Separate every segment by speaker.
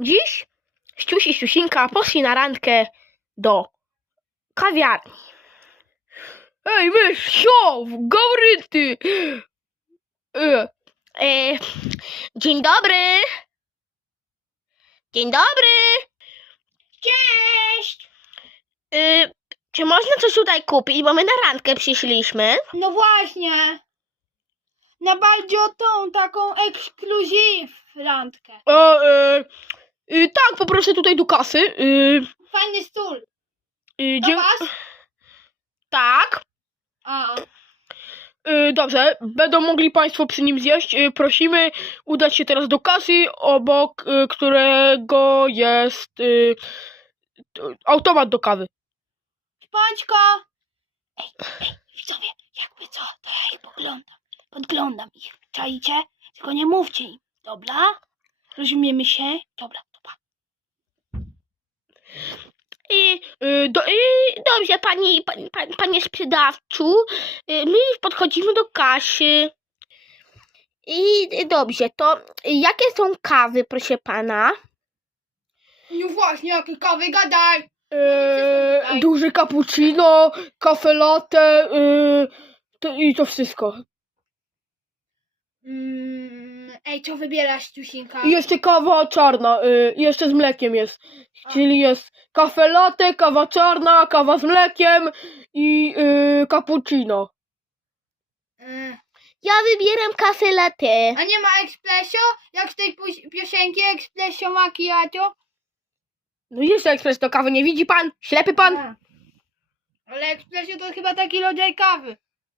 Speaker 1: Dziś Ściuś i Ściusinka poszli na randkę do kawiarni. Ej, mysz, sio, gauryty! Dzień dobry! Dzień dobry!
Speaker 2: Cześć!
Speaker 1: Czy można coś tutaj kupić, bo my na randkę przyszliśmy?
Speaker 2: No właśnie. Na bardzo tą taką ekskluzyw randkę.
Speaker 1: Tak, poproszę tutaj do kasy.
Speaker 2: Fajny stół.
Speaker 1: Dzie-
Speaker 2: was?
Speaker 1: Tak.
Speaker 2: A.
Speaker 1: Dobrze, będą mogli Państwo przy nim zjeść. Prosimy udać się teraz do kasy, obok którego jest automat do kawy.
Speaker 2: Śpączko! Ej, widzowie, jakby co, to ja ich podglądam ich. Czaicie? Tylko nie mówcie im, dobra? Rozumiemy się? Dobra, dobra.
Speaker 1: Dobrze, panie sprzedawcu, my już podchodzimy do kasy. I dobrze, to jakie są kawy, proszę pana?
Speaker 2: No właśnie, jakie kawy gadaj!
Speaker 1: Duży cappuccino, kafe latte i to wszystko.
Speaker 2: Ej, co wybierasz, Ciusinka?
Speaker 1: I jeszcze kawa czarna, jeszcze z mlekiem jest. Czyli jest kafe latte, kawa czarna, kawa z mlekiem i cappuccino. Ja wybieram kafe latte.
Speaker 2: A nie ma espresso? Jak z tej piosenki espresso macchiato?
Speaker 1: No jest ekspres do kawy, nie widzi pan? Ślepy pan?
Speaker 2: A. Ale espresso to chyba taki rodzaj kawy.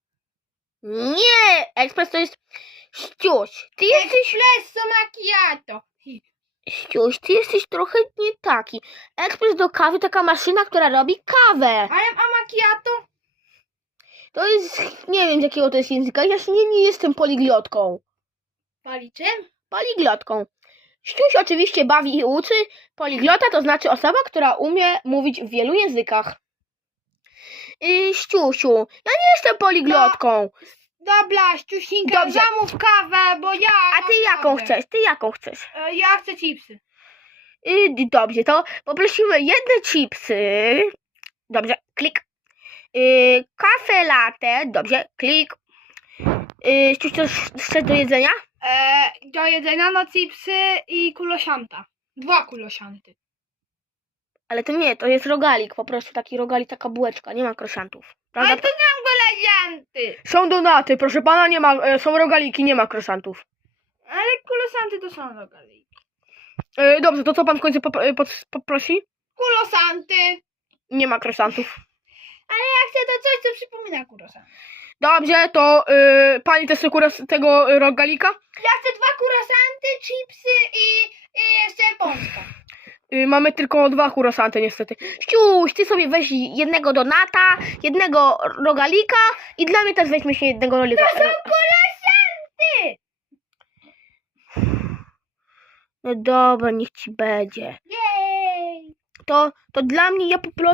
Speaker 1: Nie, ekspres to jest Ściuś. Ty jesteś...
Speaker 2: Espresso macchiato.
Speaker 1: Ściuś, ty jesteś trochę nie taki. Ekspres do kawy, taka maszyna, która robi kawę.
Speaker 2: A macchiato?
Speaker 1: To jest, nie wiem z jakiego to jest języka, ja nie jestem poliglotką.
Speaker 2: Paliczem?
Speaker 1: Poliglotką. Ściuś oczywiście bawi i uczy. Poliglota to znaczy osoba, która umie mówić w wielu językach. Ściusiu, ja nie jestem poliglotką.
Speaker 2: Dobra, Ściusinka,
Speaker 1: Dobrze.
Speaker 2: zamów kawę, bo ja...
Speaker 1: A ty jaką chcesz? Ty jaką chcesz?
Speaker 2: Ja chcę chipsy.
Speaker 1: Dobrze, to poprosimy jedne chipsy. Dobrze, klik. Kafe latte, dobrze, klik. Ściuś, coś chcesz do jedzenia?
Speaker 2: Do jedzenia no chipsy i kulosianta. 2 kulosianty.
Speaker 1: Ale to nie, to jest rogalik, po prostu taki rogalik, taka bułeczka, nie ma krosantów. Prawda?
Speaker 2: Ale to nam kulosianty.
Speaker 1: Są donaty, proszę pana, nie ma, są rogaliki, nie ma krosantów.
Speaker 2: Ale kulosanty to są rogaliki.
Speaker 1: Dobrze, to co pan w końcu poprosi?
Speaker 2: Kulosanty.
Speaker 1: Nie ma krosantów.
Speaker 2: Ale ja chcę to coś, co przypomina kurosanty.
Speaker 1: Dobrze, to pani też chce tego rogalika?
Speaker 2: Ja chcę 2 kurosanty, chipsy i jeszcze pączka.
Speaker 1: Mamy tylko 2 kurosanty niestety. Ściuś, ty sobie weź jednego donata, jednego rogalika i dla mnie też weźmy się jednego rogalika.
Speaker 2: To są kulosanty!
Speaker 1: No dobra, niech ci będzie.
Speaker 2: Jej!
Speaker 1: To dla mnie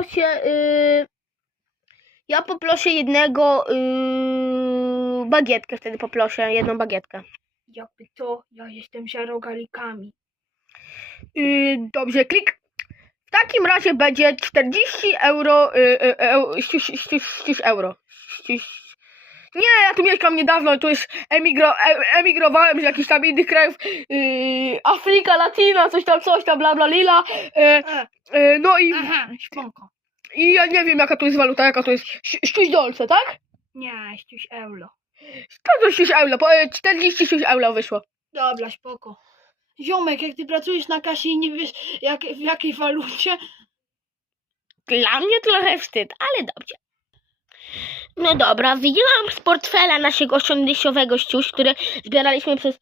Speaker 1: ja poproszę jednego bagietkę, wtedy poproszę jedną bagietkę.
Speaker 2: Jakby to, ja jestem za rogalikami.
Speaker 1: Dobrze, klik. W takim razie będzie 40 euro. Euro. Nie, ja tu mieszkam niedawno, tu już emigrowałem z jakichś tam innych krajów. Afryka, Latina, coś tam, bla bla lila. No i.
Speaker 2: Aha, śponko.
Speaker 1: I ja nie wiem jaka to jest waluta, jaka to jest. Ściuś dolce, tak?
Speaker 2: Nie, ściuś euro.
Speaker 1: To ściuś euro, 46 euro wyszło.
Speaker 2: Dobra, spoko. Ziomek, jak ty pracujesz na kasie i nie wiesz w jakiej walucie?
Speaker 1: Dla mnie trochę wstyd, ale dobrze. No dobra, wyjęłam z portfela naszego oszczędnościowego Ściuś, które zbieraliśmy przez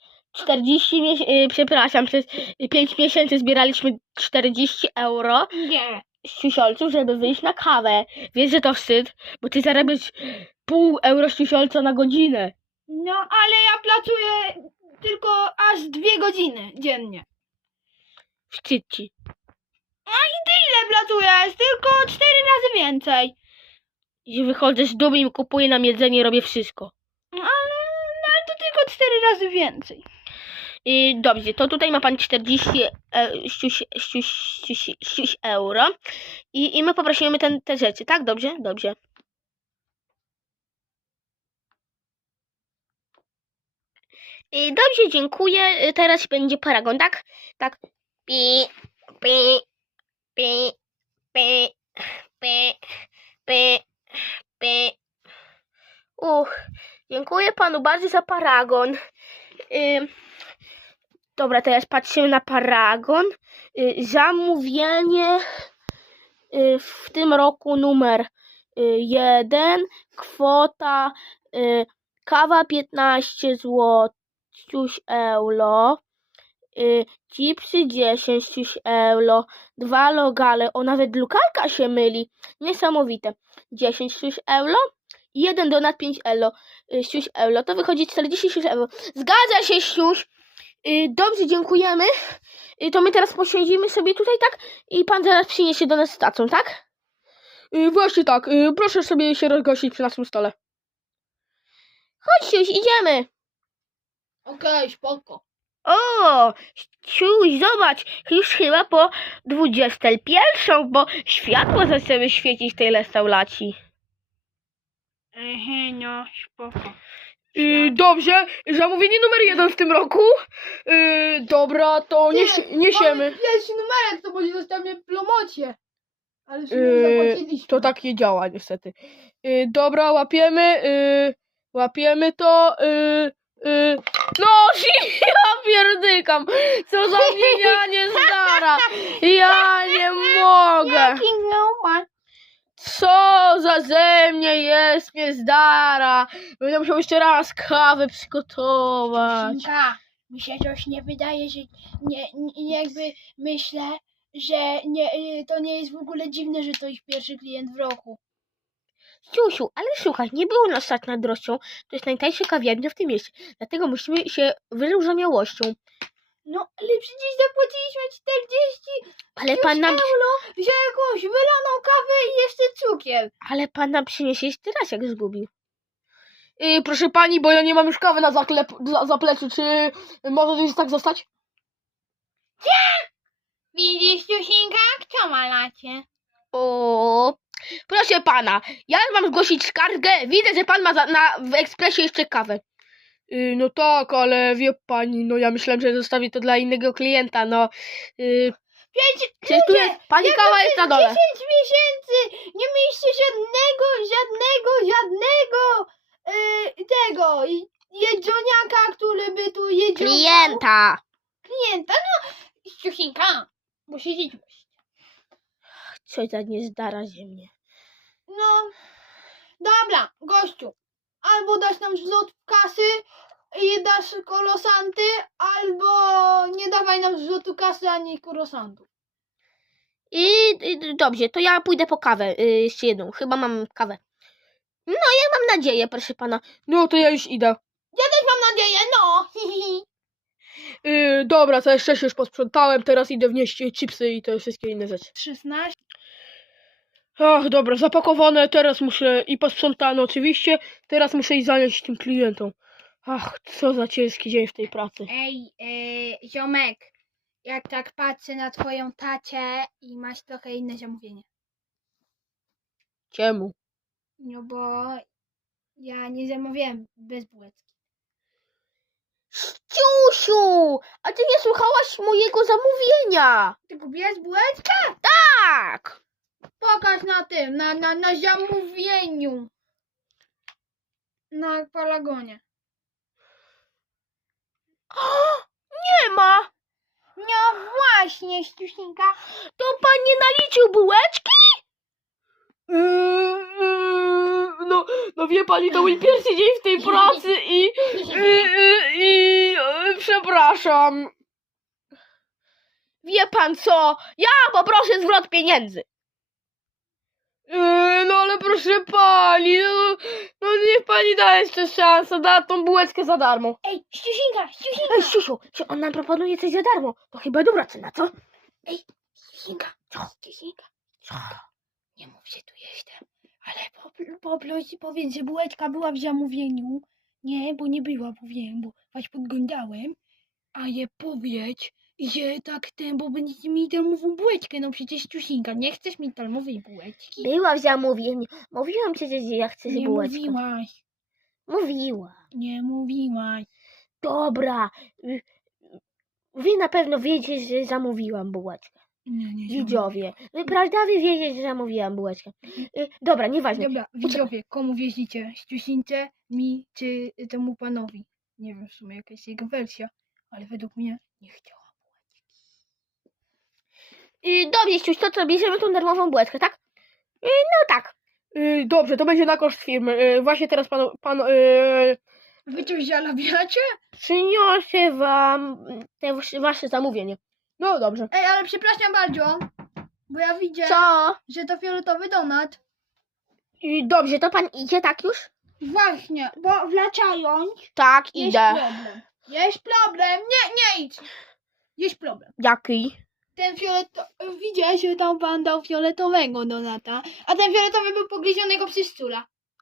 Speaker 1: przez 5 miesięcy zbieraliśmy 40 euro
Speaker 2: Nie.
Speaker 1: ściusiolców, żeby wyjść na kawę. Wiesz, że to wstyd, bo ty zarabiasz pół euro ściusiolca na godzinę.
Speaker 2: No, ale ja pracuję tylko aż 2 godziny dziennie.
Speaker 1: Wstyd ci.
Speaker 2: Ile pracujesz? Tylko 4 razy więcej.
Speaker 1: I wychodzę z domu i kupuję nam jedzenie, robię wszystko.
Speaker 2: Ale to tylko 4 razy więcej.
Speaker 1: Dobrze, to tutaj ma pan 40 euro i my poprosimy te rzeczy, tak? Dobrze? Dobrze. Dobrze, dziękuję. Teraz będzie paragon, tak? Tak. Pi, pi, pi, pi, pi, pi, pi. Dziękuję panu bardzo za paragon. Dobra, teraz patrzymy na paragon. Zamówienie w tym roku numer 1. Kwota kawa 15 zł euro. Chipsy 10 euro. 2 logale. O, nawet lukarka się myli. Niesamowite. 10 euro. 1 donat 5 euro. 6 euro. To wychodzi 46 euro. Zgadza się, Siuś. Dobrze, dziękujemy. To my teraz posiedzimy sobie tutaj, tak? I pan zaraz przyniesie do nas tacą, tak? Właśnie tak. Proszę sobie się rozgościć przy naszym stole. Chodź, Siuś, idziemy.
Speaker 2: Okej, spoko.
Speaker 1: O, Siuś, zobacz. Już chyba po 21, bo światło zaczęły świecić w tej restauracji.
Speaker 2: No, spoko.
Speaker 1: Dobrze, zamówienie numer 1 w tym roku. Dobra, to niesiemy.
Speaker 2: Pierwszy numerek to będzie zostawię promocję. Ale już nie zapłaciliśmy.
Speaker 1: To tak nie działa niestety. Dobra, łapiemy to. No, ja pierdykam. Co za zmienianie zdara. Ja nie mogę. Co za ze mnie jest niezdara. Będę musiał jeszcze raz kawę przygotować.
Speaker 2: Sinka, mi się coś nie wydaje, że jakby myślę, że to nie jest w ogóle dziwne, że to ich pierwszy klient w roku.
Speaker 1: Siusiu, ale słuchaj, nie było nas stać nad drością. To jest najtańsza kawiarnia w tym mieście. Dlatego musimy się wyróżniałością.
Speaker 2: No, ale przecież zapłaciliśmy 40
Speaker 1: Ale pan nam...
Speaker 2: euro za jakąś wylaną kawę i jeszcze cukier.
Speaker 1: Ale pan nam przyniesie jeszcze raz, jak zgubił. Proszę pani, bo ja nie mam już kawy na zapleczu. Czy może już tak zostać?
Speaker 2: Widzisz, Ciusinka, kto ma lacie?
Speaker 1: O, proszę pana, ja mam zgłosić skargę. Widzę, że pan ma w ekspresie jeszcze kawę. No tak, ale wie pani, no ja myślałem, że zostawię to dla innego klienta, no. Przecież tu jest, pani kawa jest na dole.
Speaker 2: 10 miesięcy nie mieliście żadnego tego jedzoniaka, który by tu jedził.
Speaker 1: Klienta.
Speaker 2: No, Ciusinka, musisz iść.
Speaker 1: Coś za niezdara ziemię.
Speaker 2: No, dobra, gościu. Albo dasz nam zwrot kasy i dasz kolosanty, albo nie dawaj nam zwrotu kasy ani kolosantu.
Speaker 1: I dobrze, to ja pójdę po kawę, jeszcze jedną, chyba mam kawę. No, ja mam nadzieję, proszę pana. No, to ja już idę.
Speaker 2: Ja też mam nadzieję, no.
Speaker 1: Dobra, to jeszcze się już posprzątałem, teraz idę wnieść chipsy i te wszystkie inne rzeczy.
Speaker 2: 16.
Speaker 1: Ach, dobra, zapakowane, teraz muszę i posprzątane oczywiście, teraz muszę i zanieść tym klientom. Ach, co za ciężki dzień w tej pracy.
Speaker 2: Ej, ziomek, jak tak patrzę na twoją tacię i masz trochę inne zamówienie.
Speaker 1: Czemu?
Speaker 2: No bo ja nie zamawiałem bez bułeczki.
Speaker 1: Ściusiu, a ty nie słuchałaś mojego zamówienia.
Speaker 2: Ty kupiłaś bułeczkę?
Speaker 1: Tak.
Speaker 2: Pokaż na tym, na zamówieniu. Na paragonie.
Speaker 1: Nie ma.
Speaker 2: No właśnie, Ściusinka.
Speaker 1: To pan nie naliczył bułeczki? No wie pani, to mój pierwszy dzień w tej pracy i przepraszam. Wie pan co? Ja poproszę zwrot pieniędzy. No ale proszę pani, no niech pani da jeszcze szansę, da tą bułeczkę za darmo.
Speaker 2: Ej, Ściusinka.
Speaker 1: Ej, Ściusiu, czy on nam proponuje coś za darmo? To chyba dobra cena, co?
Speaker 2: Ej, Ściusinka. Co? Nie mów, że tu jestem. Ale powiedz, że bułeczka była w zamówieniu. Nie, bo nie była, mówiłem, bo was podglądałem. A je powiedz, że tak bo będziecie mieli darmową bułeczkę. No przecież Ciusinka, nie chcesz mieć darmowej bułeczki?
Speaker 1: Była w zamówieniu. Mówiłam przecież, że ja chcę
Speaker 2: Nie
Speaker 1: bułeczkę.
Speaker 2: mówiłaś.
Speaker 1: Mówiła.
Speaker 2: Nie mówiłaś.
Speaker 1: Dobra. Wy na pewno wiecie, że zamówiłam bułeczkę.
Speaker 2: Nie.
Speaker 1: Widzowie. Wy prawda wy wiecie, że zamówiłam bułeczkę. Dobra, nieważne.
Speaker 2: Dobra, widzowie, komu wieździcie? Ściusince, mi czy temu panowi? Nie wiem w sumie jaka jest jego wersja, ale według mnie nie chciała.
Speaker 1: Dobrze, Ściuś, to co, bierzemy tą darmową bułeczkę, tak? No tak. Dobrze, to będzie na koszt firmy. Właśnie teraz pan
Speaker 2: Wy coś zarabiacie?
Speaker 1: przyniosę wam te wasze zamówienie. No dobrze.
Speaker 2: Ej, ale przepraszam bardzo, bo ja widzę,
Speaker 1: Co?
Speaker 2: że to fioletowy donat.
Speaker 1: Dobrze, to pan idzie, tak już?
Speaker 2: Właśnie, bo wlaczają.
Speaker 1: Tak,
Speaker 2: Jest
Speaker 1: idę.
Speaker 2: problem. Jest problem. Nie idź. Jest problem.
Speaker 1: Jaki?
Speaker 2: Ten widziałeś, że tam pan dał fioletowego donata, a ten fioletowy był pogryzionego przez szczura.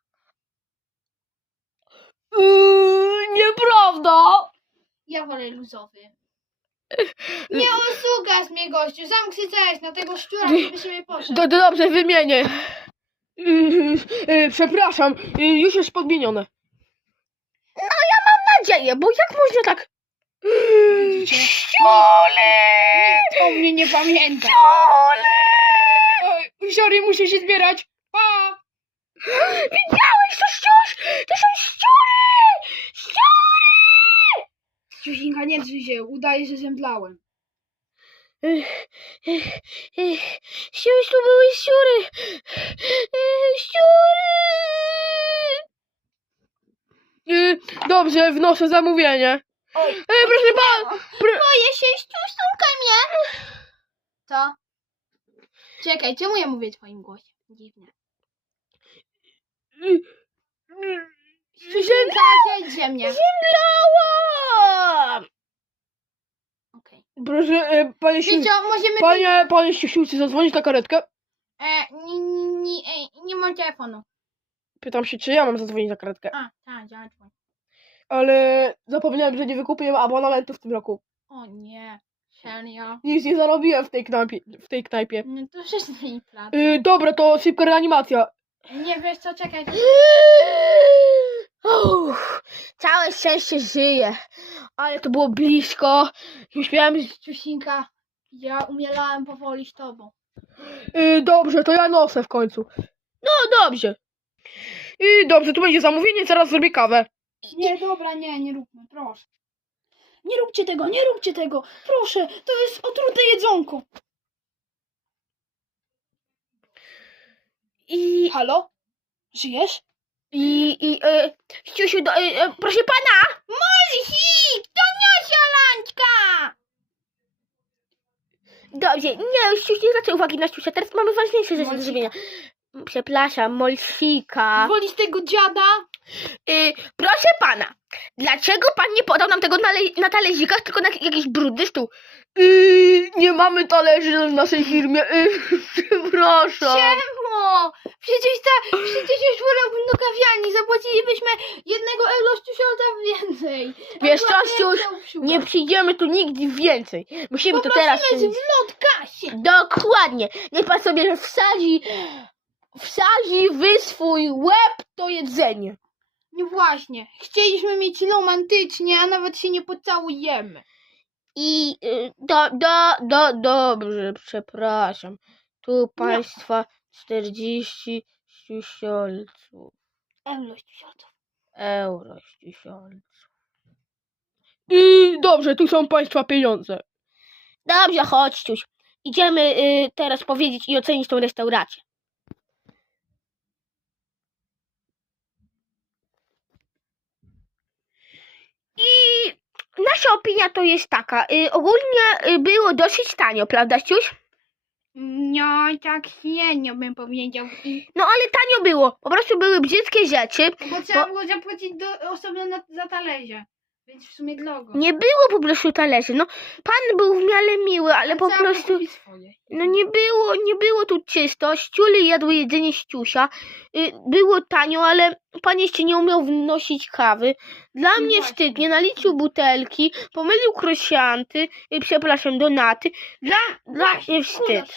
Speaker 1: Nieprawda!
Speaker 2: Ja wolę luzowy. Nie osługasz mnie, gościu. Zamknij coś na tego szczura, żeby sobie poszedł.
Speaker 1: Dobrze, wymienię. Przepraszam, już jest podmienione. No ja mam nadzieję, bo jak można tak...
Speaker 2: Widzicie?
Speaker 1: Ściule!
Speaker 2: Nikt o mnie nie pamięta.
Speaker 1: Ściule!
Speaker 2: Oj, sorry, muszę się zbierać. Pa!
Speaker 1: Widziałeś to ściuś? To są ściury! Ściury!
Speaker 2: Ciusinka, nie drzyj się. Udaje, że zemdlałem.
Speaker 1: Ściuś, tu były ściury! Ściury! Dobrze, wnoszę zamówienie. Proszę pan!
Speaker 2: Boję się, ściuszczulkaj mnie. Co? Czekaj, czemu ja mówię twoim głosem? Dziwne. Ściusinka, zjedź ze mnie.
Speaker 1: Zemdlałam!
Speaker 2: Okej.
Speaker 1: Proszę, panie Ściuś,
Speaker 2: Wiecie, możemy...
Speaker 1: panie Ściusiu, czy zadzwonić na karetkę?
Speaker 2: Nie mam telefonu.
Speaker 1: Pytam się, czy ja mam zadzwonić na karetkę.
Speaker 2: A, tak, zadzwoń.
Speaker 1: Ale zapomniałem, że nie wykupiłem abonamentu w tym roku.
Speaker 2: O nie, serio?
Speaker 1: Nic nie zarobiłem w tej knajpie.
Speaker 2: No to przecież nie praca.
Speaker 1: Dobra, to szybka reanimacja.
Speaker 2: Nie wiesz co, czekaj.
Speaker 1: Całe szczęście żyje. Ale to było blisko. Już miałem...
Speaker 2: Ciusinka, ja umierałem powoli z tobą.
Speaker 1: Dobrze, to ja noszę w końcu. No dobrze. Dobrze, tu będzie zamówienie, zaraz zrobię kawę.
Speaker 2: Nie, dobra, nie róbmy, proszę. Nie róbcie tego, proszę, to jest otrute jedzonko. Halo? Żyjesz?
Speaker 1: Ściusiu, proszę pana!
Speaker 2: Molsik, to Niosia Lańczka!
Speaker 1: Dobrze, nie, Ściuś, nie zwracaj uwagi na Ściusia, teraz mamy ważniejsze rzeczy do
Speaker 2: Molsika.
Speaker 1: zrobienia. Przepraszam, Molsika.
Speaker 2: Wolisz tego dziada?
Speaker 1: Proszę pana, dlaczego pan nie podał nam tego na talerzikach, tylko na jakiś brudny stół? Nie mamy talerzy w naszej firmie. Przepraszam.
Speaker 2: Czemu? Przecież już wolałbym do kawiarni, zapłacilibyśmy jednego eurościusiolta więcej.
Speaker 1: Wiesz co,
Speaker 2: Albo
Speaker 1: Ściuś,
Speaker 2: więcej obsługa.
Speaker 1: nie przyjdziemy tu nigdy więcej. Musimy to teraz...
Speaker 2: Poprosimy z wlotkasie.
Speaker 1: Dokładnie. Niech pan sobie wsadzi w swój łeb to jedzenie.
Speaker 2: No właśnie, chcieliśmy mieć romantycznie, a nawet się nie pocałujemy.
Speaker 1: I dobrze, przepraszam. Tu państwa 40 ściusiolców. Euro ściusiolców. I dobrze, tu są państwa pieniądze. Dobrze, chodź Ściuś. Idziemy teraz powiedzieć i ocenić tą restaurację. I nasza opinia to jest taka. Ogólnie było dosyć tanio, prawda Ściuś?
Speaker 2: No, tak średnio bym powiedział.
Speaker 1: No ale tanio było. Po prostu były brzydkie rzeczy.
Speaker 2: Bo trzeba było zapłacić osobno za talerze. Więc w sumie dla go.
Speaker 1: Nie było po prostu talerzy. No, pan był w miarę miły, ale po
Speaker 2: Trzeba
Speaker 1: prostu...
Speaker 2: kupić swoje.
Speaker 1: No nie było tu czysto. Ściuli jadły jedzenie ściusia. Było tanio, ale pan jeszcze nie umiał wnosić kawy. Dla
Speaker 2: No
Speaker 1: mnie
Speaker 2: właśnie.
Speaker 1: wstyd, nie naliczył butelki, pomylił krosianty, donaty. Dla mnie wstyd.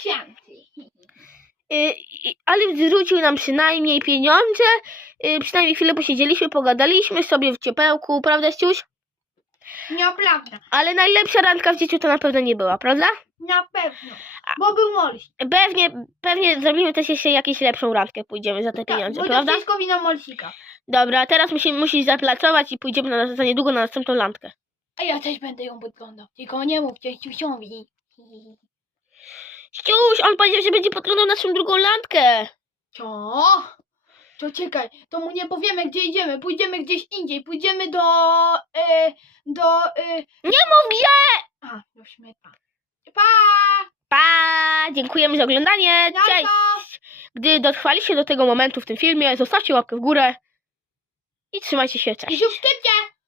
Speaker 1: Ale zwrócił nam przynajmniej pieniądze. Przynajmniej chwilę posiedzieliśmy, pogadaliśmy sobie w ciepełku, prawda, Ściuś?
Speaker 2: Nieprawda.
Speaker 1: Ale najlepsza randka w życiu to na pewno nie była, prawda?
Speaker 2: Na pewno. Bo był Molś.
Speaker 1: Pewnie zrobimy też jeszcze jakąś lepszą randkę, pójdziemy za te pieniądze,
Speaker 2: bo
Speaker 1: prawda?
Speaker 2: to wszystko wina Molsika.
Speaker 1: Dobra, teraz musisz zaplacować i pójdziemy za niedługo na następną randkę.
Speaker 2: A ja też będę ją podglądał. Tylko nie mówcie Ściusiowi.
Speaker 1: Ściuś, on powiedział, że będzie podglądał naszą drugą randkę.
Speaker 2: Co? To czekaj, to mu nie powiemy, gdzie idziemy. Pójdziemy gdzieś indziej. Pójdziemy do...
Speaker 1: Nie mów gdzie!
Speaker 2: A, do śmieta. Pa!
Speaker 1: Pa! Dziękujemy za oglądanie.
Speaker 2: Jajko!
Speaker 1: Cześć! Gdy dotrwaliście do tego momentu w tym filmie, zostawcie łapkę w górę i trzymajcie się. Cześć!
Speaker 2: I subskrypcję!